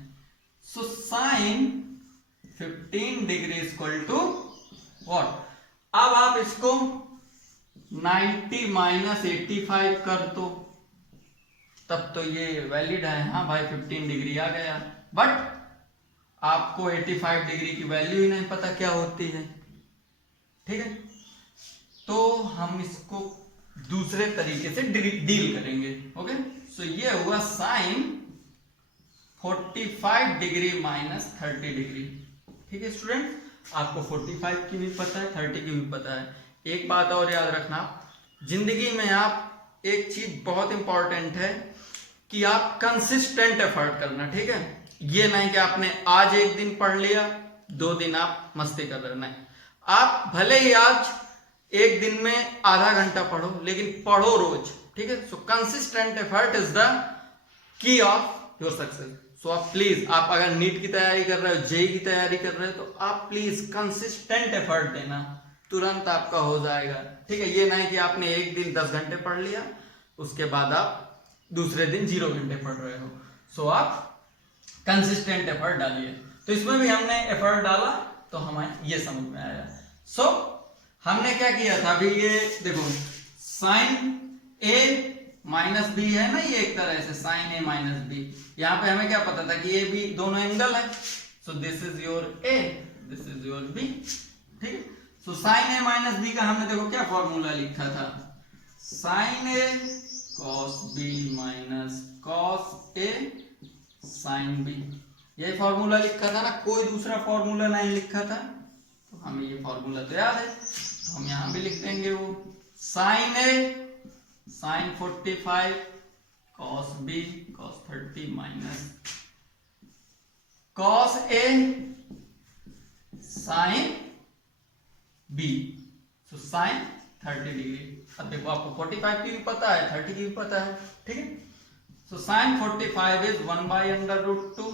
So sin 15 degree equal to what, अब आप इसको 90 माइनस 85 कर दो, तब तो ये वैलिड है, हाँ भाई 15 डिग्री आ गया, बट आपको 85 डिग्री की वैल्यू ही नहीं पता क्या होती है, ठीक है। तो हम इसको दूसरे तरीके से डील करेंगे, ओके। सो ये हुआ sin 45 डिग्री माइनस 30 डिग्री, ठीक है स्टूडेंट, आपको 45 की भी पता है, 30 की भी पता है। एक बात और याद रखना, जिंदगी में आप एक चीज बहुत इंपॉर्टेंट है कि आप कंसिस्टेंट एफर्ट करना, ठीक है। ये नहीं कि आपने आज एक दिन पढ़ लिया, 2 दिन आप मस्ती कर रहे हो, नहीं। आप भले ही आज एक दिन में आधा घंटा पढ़ो, लेकिन पढ़ो रोज, ठीक है। So consistent effort is the key of your success. So आप प्लीज, आप अगर नीट की तैयारी कर रहे हो, जेई की तैयारी कर रहे हो, तो आप प्लीज कंसिस्टेंट एफर्ट देना, तुरंत आपका हो जाएगा, ठीक है। ये नहीं कि आपने एक दिन 10 घंटे पढ़ लिया, उसके बाद आप दूसरे दिन 0 घंटे पढ़ रहे हो। सो आप कंसिस्टेंट एफर्ट डालिए। तो इसमें भी हमने एफर्ट डाला तो हमें ये समझ में आया। सो हमने क्या किया था अभी, ये देखो साइन ए माइनस बी है ना, ये एक तरह से साइन ए माइनस बी। यहाँ पे हमें क्या पता था कि ये भी दोनों एंगल है। So this is your A, this is your B, ठीक है। So sine A minus B का हमने देखो क्या फॉर्मूला लिखा था, sine A cos B minus cos A sine B. ये फॉर्मूला लिखा था ना, कोई दूसरा फॉर्मूला नहीं लिखा था। तो हमें ये फॉर्मूला तो याद है, तो हम यहां भी लिख देंगे वो sine A sine 45 cos B cos 30 minus cos A sine B, so sine 30 degree. अब देखो आपको 45 की भी पता है, 30 की भी पता है, ठीक है। So sign 45 is 1/√2,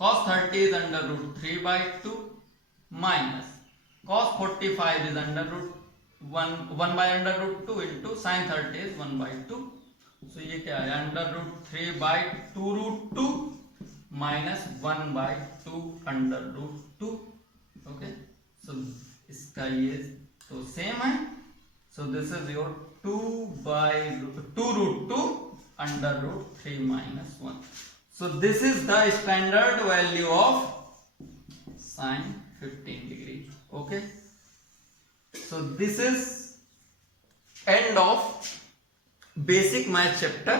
cos 30 is √3/2 minus cos 45 is √1/√2 into sin 30 is 1/2। so ये क्या है, √3/2√2 minus 1/2√2। ओके, सो इसका ये तो सेम है। So this is your 2/2√2 √3 minus 1। So this is the standard value of sin 15 degree. Okay. So this is end of basic math chapter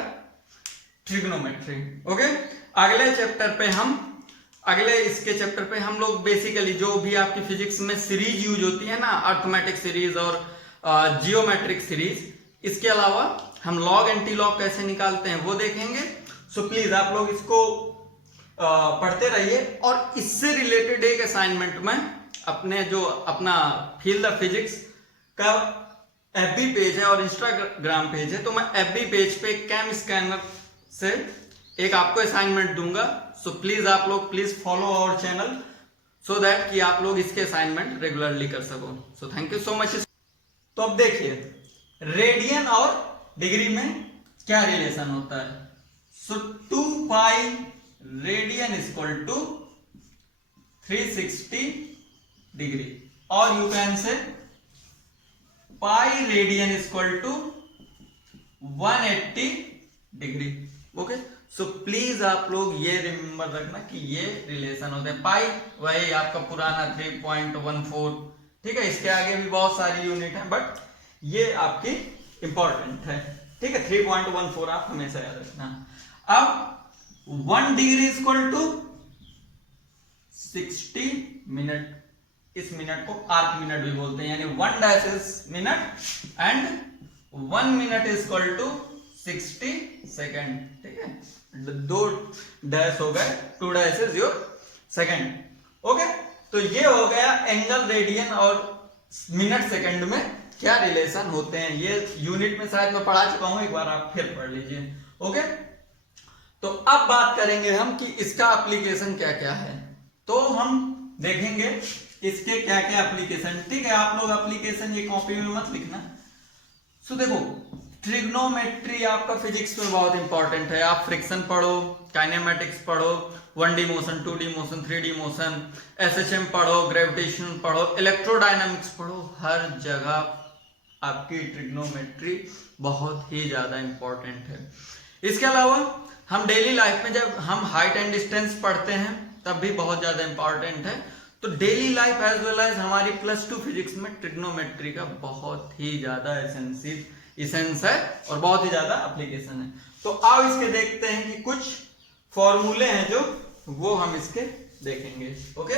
trigonometry. Okay. अगले chapter पे हम इसके चैप्टर पे हम लोग बेसिकली जो भी आपकी फिजिक्स में सीरीज यूज होती है ना, अर्थमेटिक सीरीज और जियोमेट्रिक सीरीज, इसके अलावा हम लॉग एंटी लॉग कैसे निकालते हैं वो देखेंगे। सो प्लीज आप लोग इसको पढ़ते रहिए। और इससे रिलेटेड एक असाइनमेंट में अपना फील द फिजिक्स का एफबी पेज है और इंस्टाग्राम पेज है, तो मैं एफबी पेज पे कैम स्कैनर से एक आपको असाइनमेंट दूंगा। सो प्लीज आप लोग please follow our channel so that कि आप लोग इसके असाइनमेंट रेगुलरली कर सको। So thank you so much. तो अब देखिए रेडियन और डिग्री में क्या रिलेशन होता है। So 2 pi radian is equal to 360 degree, or you can say pi radian is equal to 180 degree। Okay, so please आप लोग ये रिमेंबर रखना कि ये रिलेशन होते हैं। पाई वही आपका पुराना 3.14, ठीक है। इसके आगे भी बहुत सारी यूनिट है, बट ये आपकी इंपॉर्टेंट है, ठीक है। 3.14 आप हमेशा याद रखना। अब 1 डिग्री इक्वल टू 60 मिनट। इस मिनट को आर्क मिनट भी बोलते हैं, यानी 1 dash is minute and 1 minute is equal to 60 second, ठीक है। 2 डैश हो गए, 2 dash is your second. Okay, तो ये हो गया एंगल, रेडियन और मिनट सेकेंड में क्या रिलेशन होते हैं। ये यूनिट में शायद मैं पढ़ा चुका हूं, एक बार आप फिर पढ़ लीजिए। ओके, तो अब बात करेंगे हम कि इसका एप्लीकेशन क्या क्या है। तो हम देखेंगे इसके क्या क्या एप्लीकेशन, ठीक है। आप लोग एप्लीकेशन ये कॉपी में मत लिखना। सो देखो ट्रिग्नोमेट्री आपका फिजिक्स में बहुत इंपॉर्टेंट है। आप फ्रिक्शन पढ़ो, काइनेमेटिक्स पढ़ो, 1D motion, 2D motion, 3D motion, SHM पढ़ो, ग्रेविटेशन पढ़ो, इलेक्ट्रोडायनामिक्स पढ़ो, हर जगह आपकी ट्रिग्नोमेट्री बहुत ही ज्यादा इंपॉर्टेंट है। इसके अलावा हम डेली लाइफ में जब हम हाइट एंड डिस्टेंस पढ़ते हैं तब भी बहुत ज्यादा इंपॉर्टेंट है। तो daily life as well as हमारी +2 फिजिक्स में ट्रिग्नोमेट्री का बहुत ही ज्यादा एसेंस है और बहुत ही ज्यादा एप्लीकेशन है। तो आओ इसके देखते हैं कि कुछ फॉर्मूले हैं जो वो हम इसके देखेंगे। ओके।